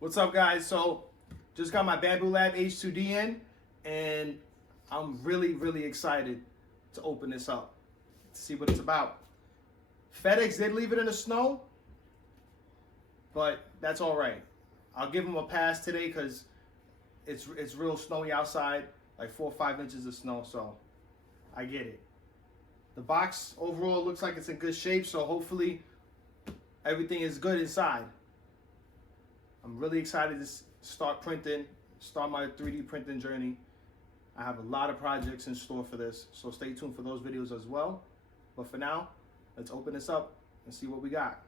What's up, guys? So just got my Bambu Lab H2D in, and I'm really excited to open this up to see what it's about. FedEx did leave it in the snow, but that's all right. I'll give them a pass today because it's real snowy outside, like 4 or 5 inches of snow, so I get it. The box overall looks like it's in good shape, so hopefully everything is good inside. I'm really excited to start my 3D printing journey. I have a lot of projects in store for this, so stay tuned for those videos as well. But for now, let's open this up and see what we got.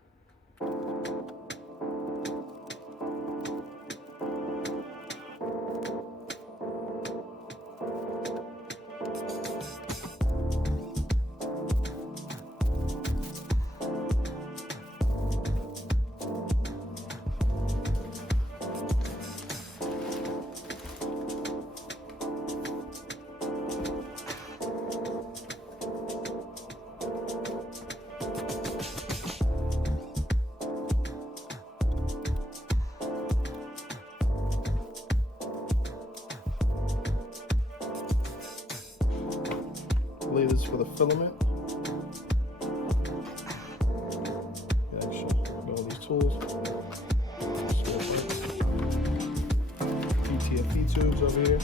I believe this is for the filament. All these tools. PTFE tubes over here.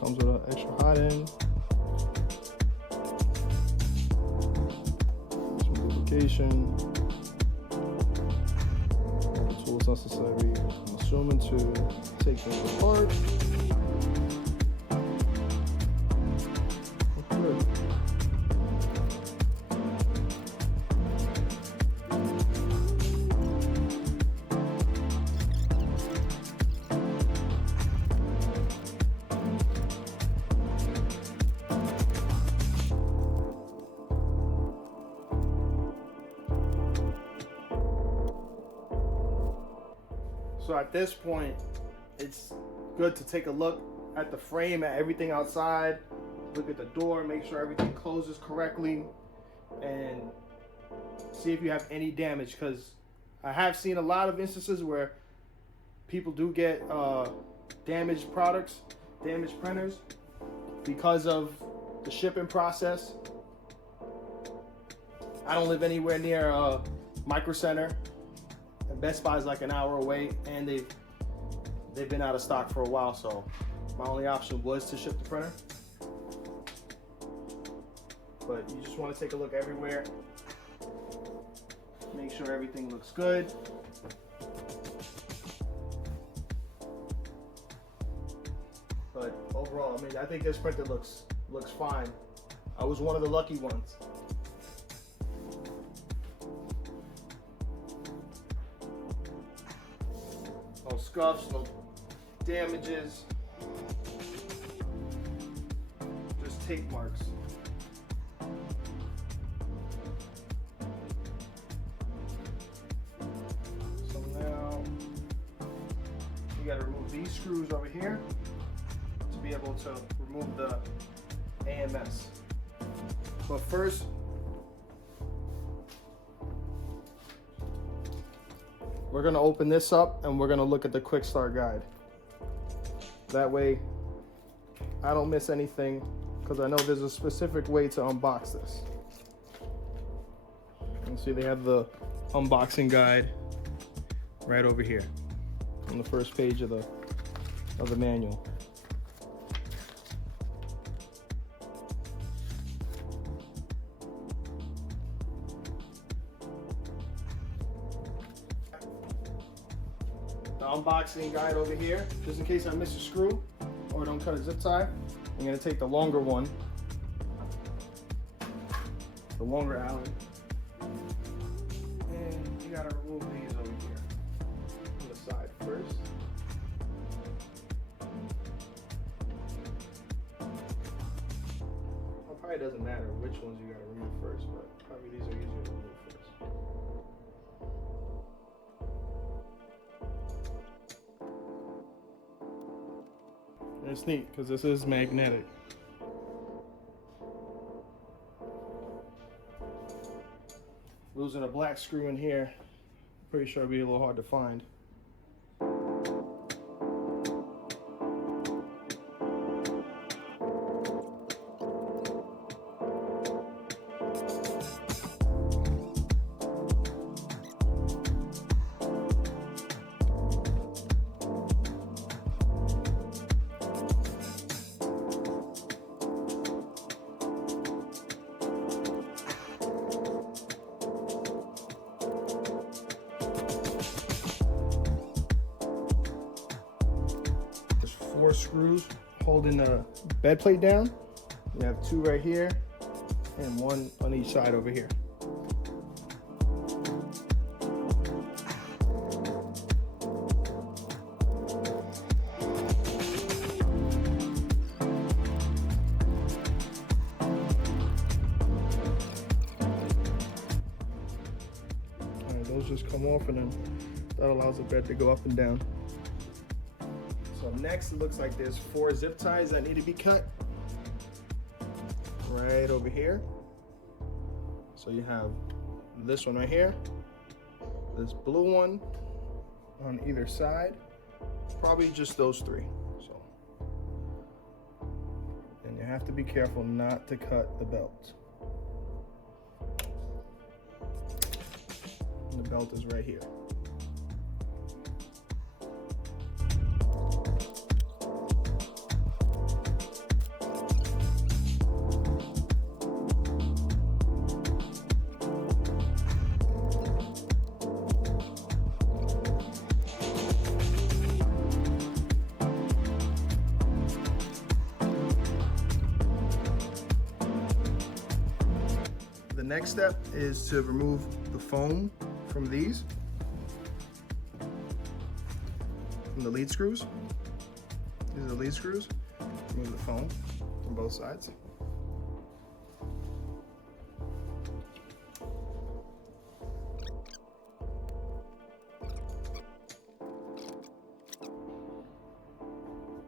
Comes with an extra hot end, some lubrication, all the tools necessary, I'm assuming, to take things apart. Good. So at this point, it's good to take a look at the frame, at everything outside, look at the door, make sure everything closes correctly, and see if you have any damage, because I have seen a lot of instances where people do get damaged products, damaged printers, because of the shipping process. I don't live anywhere near a Micro Center. Best Buy is like an hour away, and they've been out of stock for a while, so my only option was to ship the printer. But you just want to take a look everywhere, make sure everything looks good. But overall, I mean, I think this printer looks fine. I was one of the lucky ones. No scuffs, no damages, just tape marks. So now you got to remove these screws over here to be able to remove the AMS. But first, we're going to open this up and we're going to look at the quick start guide. That way I don't miss anything, because I know there's a specific way to unbox this. You can see they have the unboxing guide right over here on the first page of the manual. The unboxing guide over here, just in case I miss a screw or don't cut a zip tie. I'm gonna take the longer one, the longer Allen, and you gotta remove these over here on the side first. Well, probably doesn't matter which ones you gotta remove first, but probably these are easier to remove first. And it's neat because this is magnetic. Losing a black screw in here, pretty sure it'll be a little hard to find. There's 4 screws holding the bed plate down. You have 2 right here and 1 on each side over here. Those just come off, and then that allows the bed to go up and down. So next, it looks like there's 4 zip ties that need to be cut right over here. So you have this one right here, this blue one on either side, probably just those 3. So, and you have to be careful not to cut the belt. And the belt is right here. The next step is to remove the foam from these, from the lead screws. These are the lead screws. Remove the foam from both sides.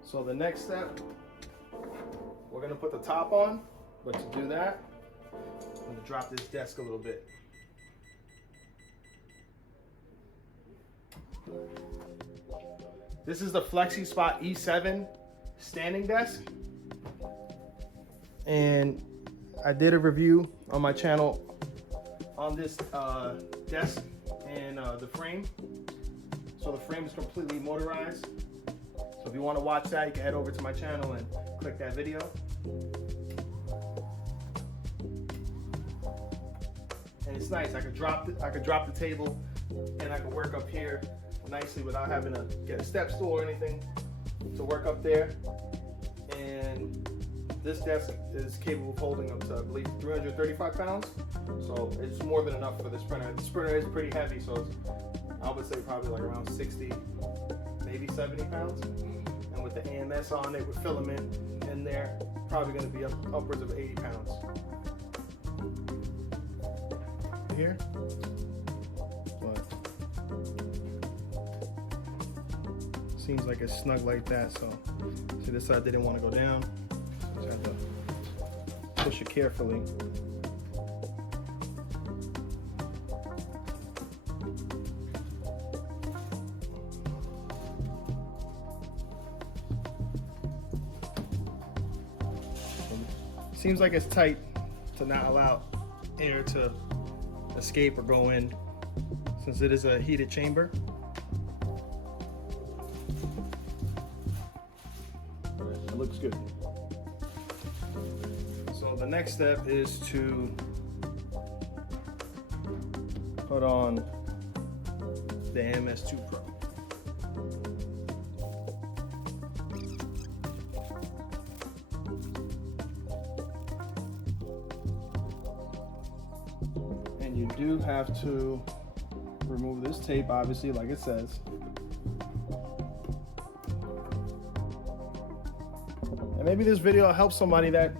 So the next step, we're gonna put the top on, but to do that, I'm gonna drop this desk a little bit. This is the Flexi Spot E7 standing desk. And I did a review on my channel on this desk and the frame. So the frame is completely motorized. So if you want to watch that, you can head over to my channel and click that video. And it's nice. I could drop the table, and I could work up here nicely without having to get a step stool or anything to work up there. And this desk is capable of holding up to, I believe, 335 pounds. So it's more than enough for this printer. This printer is pretty heavy, so it's, I would say probably like around 60, maybe 70 pounds. And with the AMS on it, with filament in there, probably going to be upwards of 80 pounds. Here, but seems like it's snug like that. So see, this side didn't want to go down, so I had to push it carefully. Seems like it's tight to not allow air to escape or go in, since it is a heated chamber. It looks good. So the next step is to put on the MS2 Pro. And you do have to remove this tape, obviously, like it says. And maybe this video will help somebody that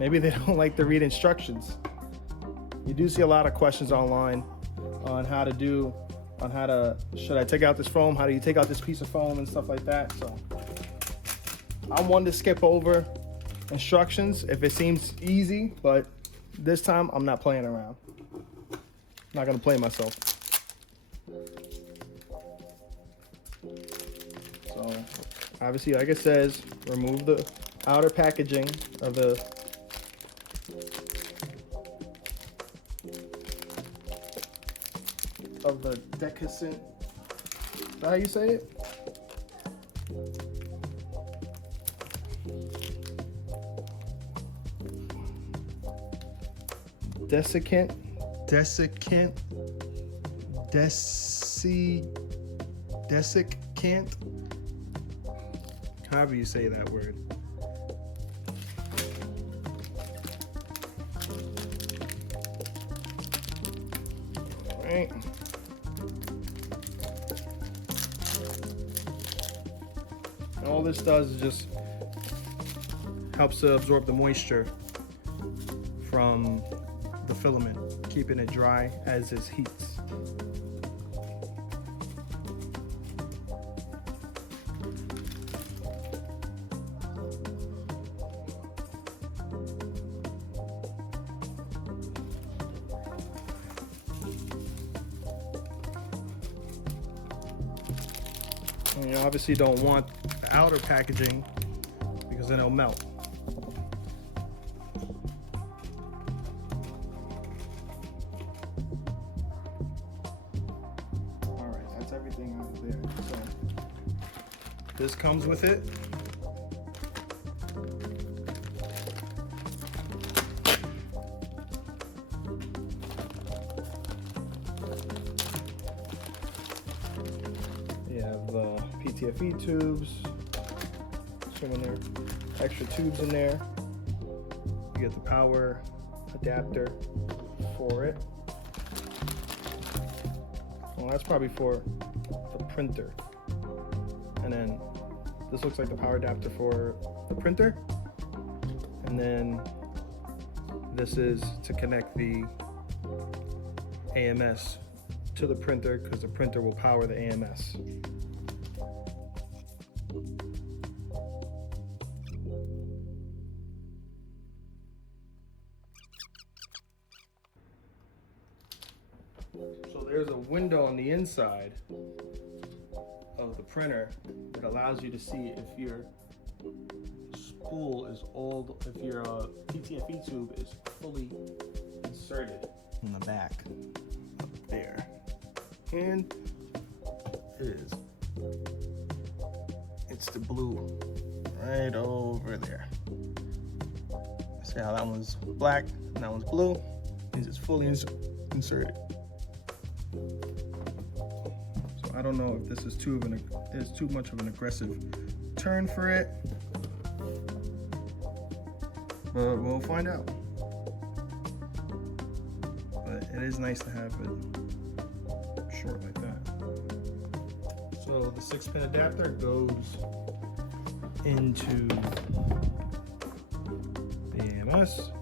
maybe they don't like to read instructions. You do see a lot of questions online on how to, should I take out this foam? How do you take out this piece of foam and stuff like that? So I'm one to skip over instructions if it seems easy, but this time I'm not playing around. I'm not gonna play myself. So obviously, like it says, remove the outer packaging of the decusant. Is that how you say it? Desiccant, however you say that word. All right. And all this does is just helps to absorb the moisture from the filament, keeping it dry as it heats. And you obviously don't want the outer packaging because then it'll melt. Everything out there. So this comes with it. You have PTFE tubes, some in there, extra tubes in there. You get the power adapter for it. Well, that's probably for the printer. And then this looks like the power adapter for the printer. And then this is to connect the AMS to the printer because the printer will power the AMS. So there's a window on the inside of the printer that allows you to see if your spool is if your PTFE tube is fully inserted in the back up there. And it's the blue right over there. See how that one's black and that one's blue? Means it's fully inserted. So I don't know if this is too much of an aggressive turn for it, but we'll find out. But it is nice to have it short like that. So the 6-pin adapter goes into the AMS.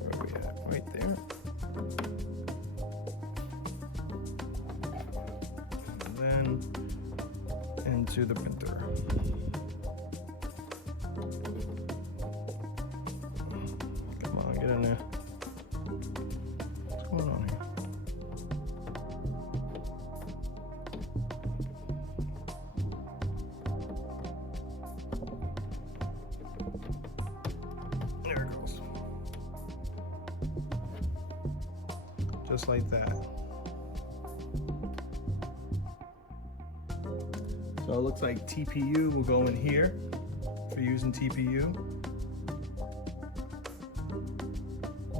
Where are we at? Right there. Into the printer. Come on, get in there. What's going on here? There it goes. Just like that. So it looks like TPU will go in here for using TPU.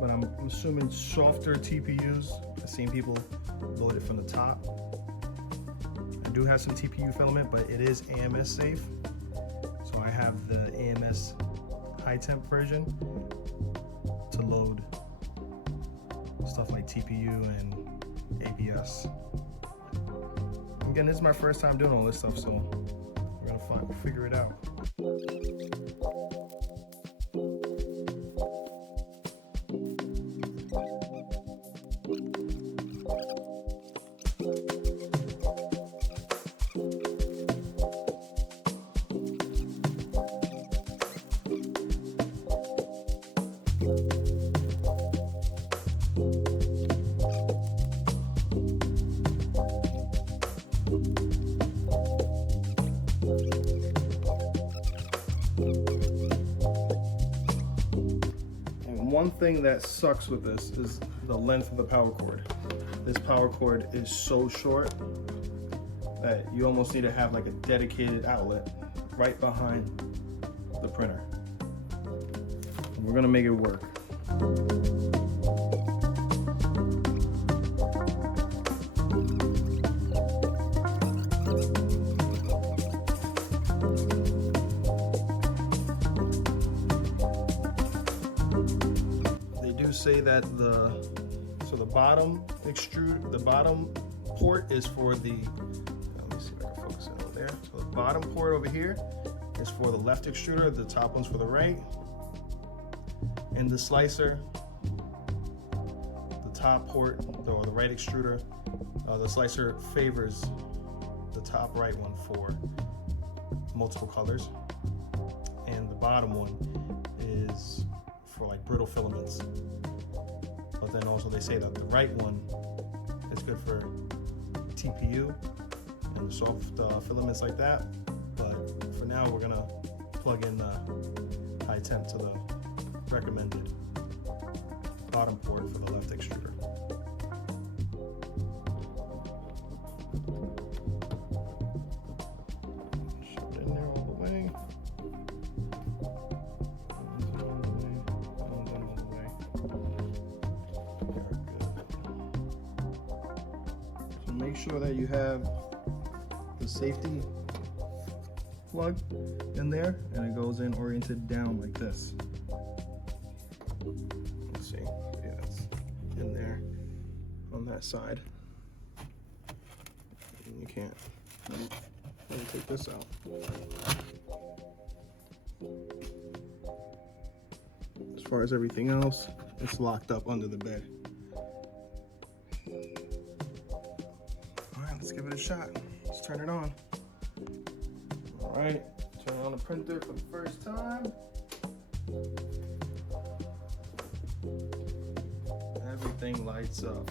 But I'm assuming softer TPUs. I've seen people load it from the top. I do have some TPU filament, but it is AMS safe. So I have the AMS high temp version to load stuff like TPU and ABS. Again, this is my first time doing all this stuff, so we're gonna figure it out. One thing that sucks with this is the length of the power cord. This power cord is so short that you almost need to have like a dedicated outlet right behind the printer. We're gonna make it work. Say that the bottom port is for the, let me see if I can focus it over there. So the bottom port over here is for the left extruder, the top one's for the right. And the slicer, the top port, or the right extruder, the slicer favors the top right one for multiple colors. And the bottom one is for like brittle filaments. But then also they say that the right one is good for TPU and soft filaments like that. But for now, we're gonna plug in high temp to the recommended bottom port for the left extruder. Shove it in there all the way. Make sure that you have the safety plug in there and it goes in oriented down like this. Let's see, yeah, it's in there on that side. And you can't let me take this out. As far as everything else, it's locked up under the bed. Let's give it a shot. Let's turn it on. All right, turn on the printer for the first time. Everything lights up.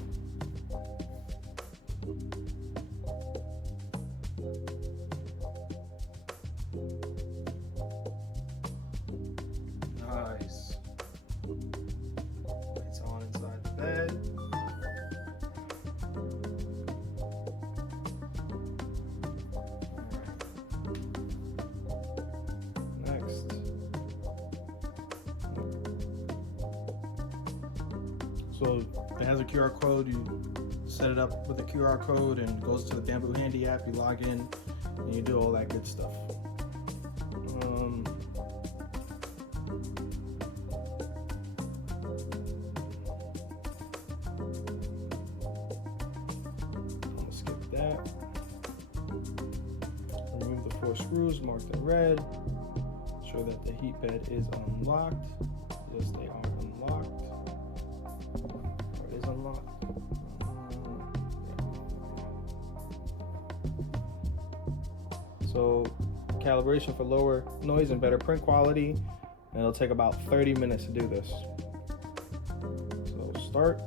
Nice. Lights on inside the bed. So it has a QR code. You set it up with the QR code and it goes to the Bambu Handy app. You log in and you do all that good stuff. I'll skip that. Remove the 4 screws marked in red. Show that the heat bed is unlocked. Yes, they are unlocked. Is unlocked. So calibration for lower noise and better print quality, and it'll take about 30 minutes to do this. So start.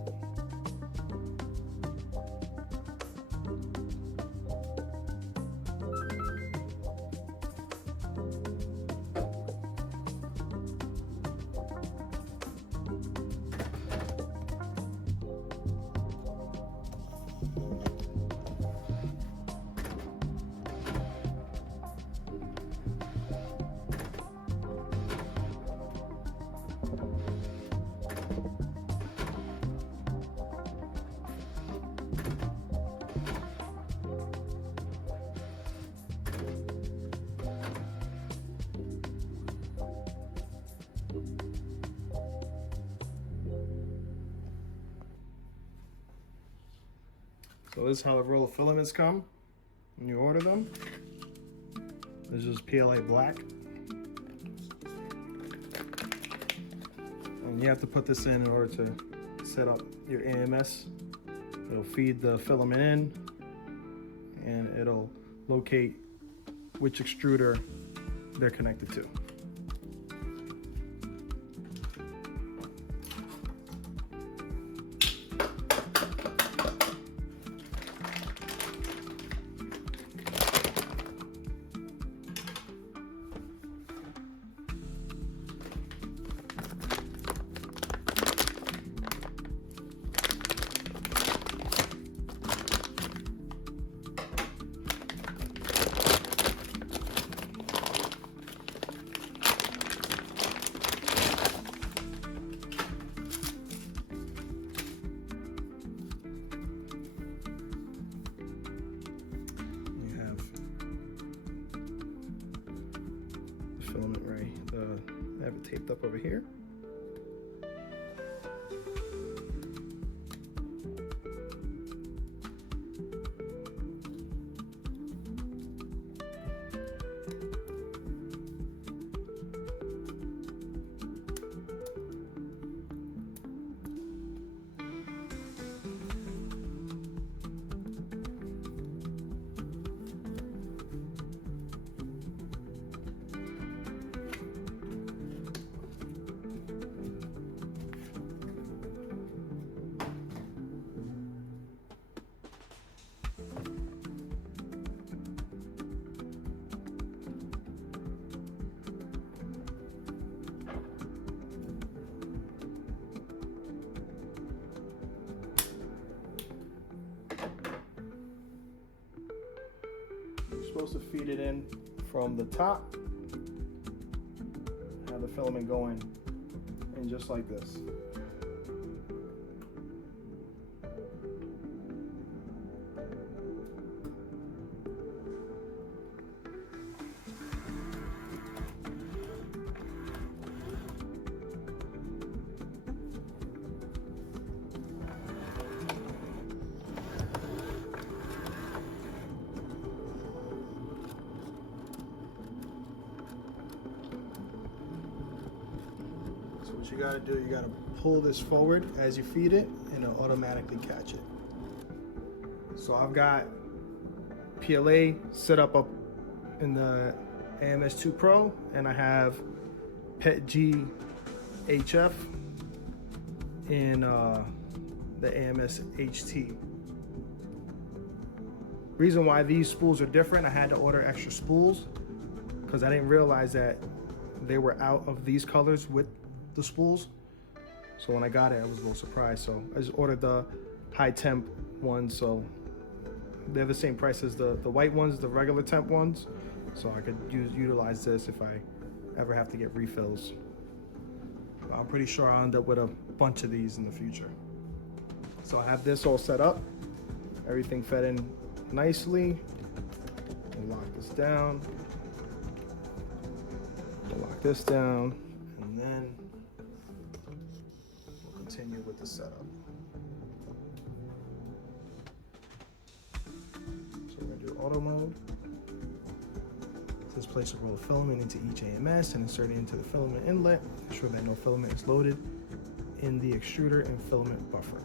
So this is how the roll of filaments come when you order them. This is PLA black. And you have to put this in order to set up your AMS. It'll feed the filament in and it'll locate which extruder they're connected to. Filament right. I have it taped up over here. Supposed to feed it in from the top, have the filament going in just like this. So what you gotta do, you gotta pull this forward as you feed it and it'll automatically catch it. So I've got PLA set up in the AMS2 Pro and I have PETG HF in the AMS HT. Reason why these spools are different, I had to order extra spools because I didn't realize that they were out of these colors with the spools. So when I got it, I was a little surprised. So I just ordered the high temp ones. So they're the same price as the white ones, the regular temp ones. So I could utilize this if I ever have to get refills. But I'm pretty sure I'll end up with a bunch of these in the future. So I have this all set up. Everything fed in nicely. We'll lock this down. We'll lock this down. And then we'll continue with the setup. So we're gonna do auto mode. Let's place a roll of filament into each AMS and insert it into the filament inlet. Ensure that no filament is loaded in the extruder and filament buffer.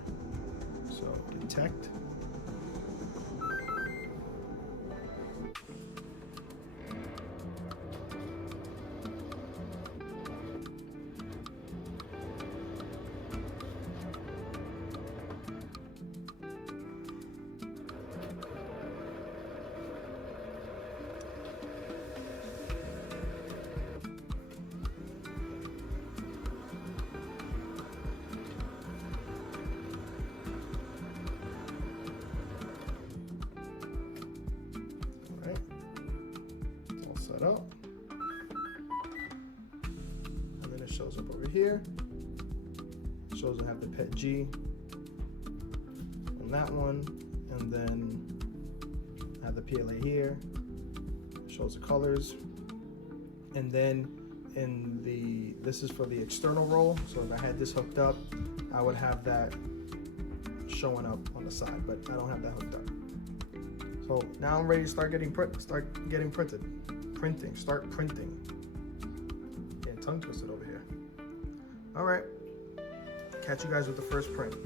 So detect. Up, and then it shows up over here. It shows I have the PETG on that one, and then I have the PLA here. It shows the colors, and then this is for the external roll. So if I had this hooked up, I would have that showing up on the side, but I don't have that hooked up. So now I'm ready to start getting printing. Start printing. Getting tongue twisted over here. All right, catch you guys with the first print.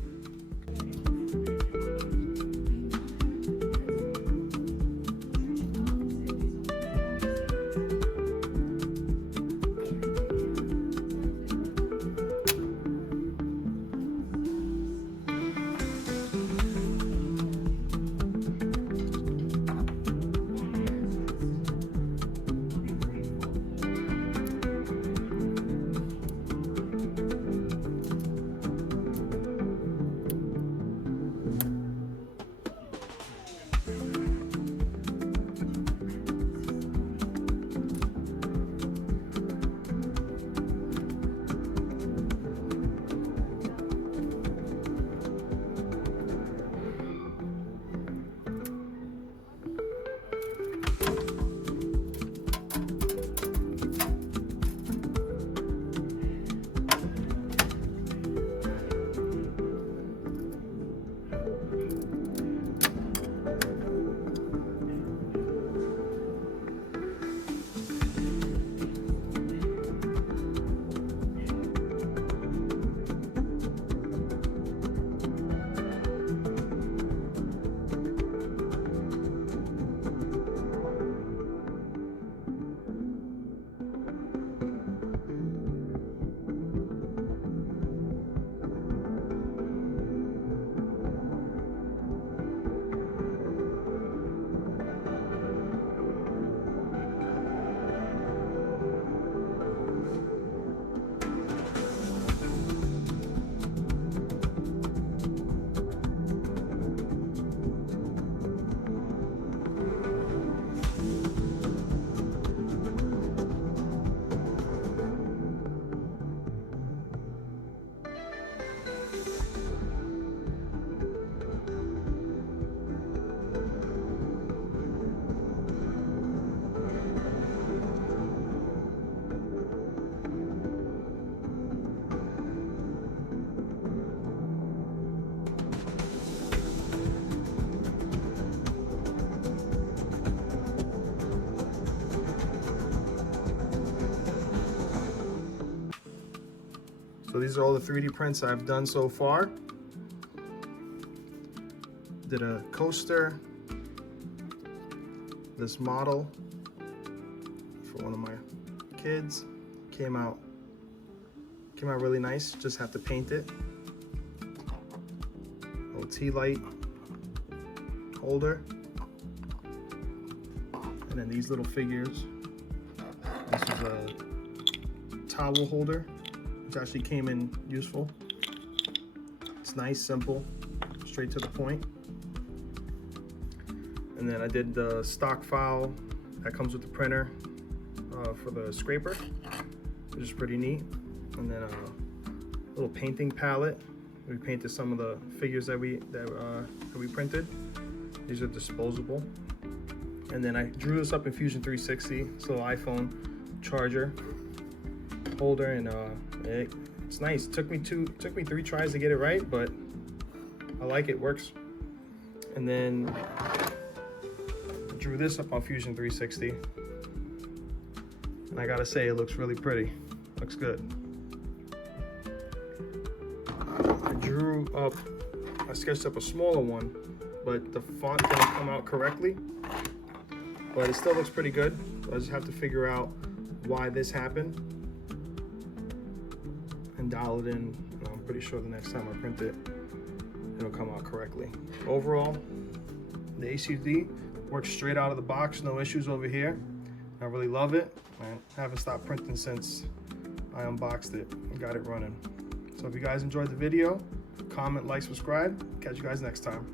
So these are all the 3D prints I've done so far. Did a coaster, this model for one of my kids. Came out really nice. Just have to paint it. Little tea light holder, and then these little figures. This is a towel holder, which actually came in useful. It's nice, simple, straight to the point. And then I did the stock file that comes with the printer for the scraper, which is pretty neat. And then a little painting palette. We painted some of the figures that we printed. These are disposable. And then I drew this up in Fusion 360. It's a little iPhone charger holder, and it's nice. Took me 3 tries to get it right, but I like it. Works. And then I drew this up on Fusion 360, and I gotta say, it looks really pretty. Looks good. I sketched up a smaller one, but the font didn't come out correctly, but it still looks pretty good. I just have to figure out why this happened and dial it in. I'm pretty sure the next time I print it, it'll come out correctly. Overall, the H2D works straight out of the box, no issues over here. I really love it. I haven't stopped printing since I unboxed it and got it running. So if you guys enjoyed the video, comment, like, subscribe. Catch you guys next time.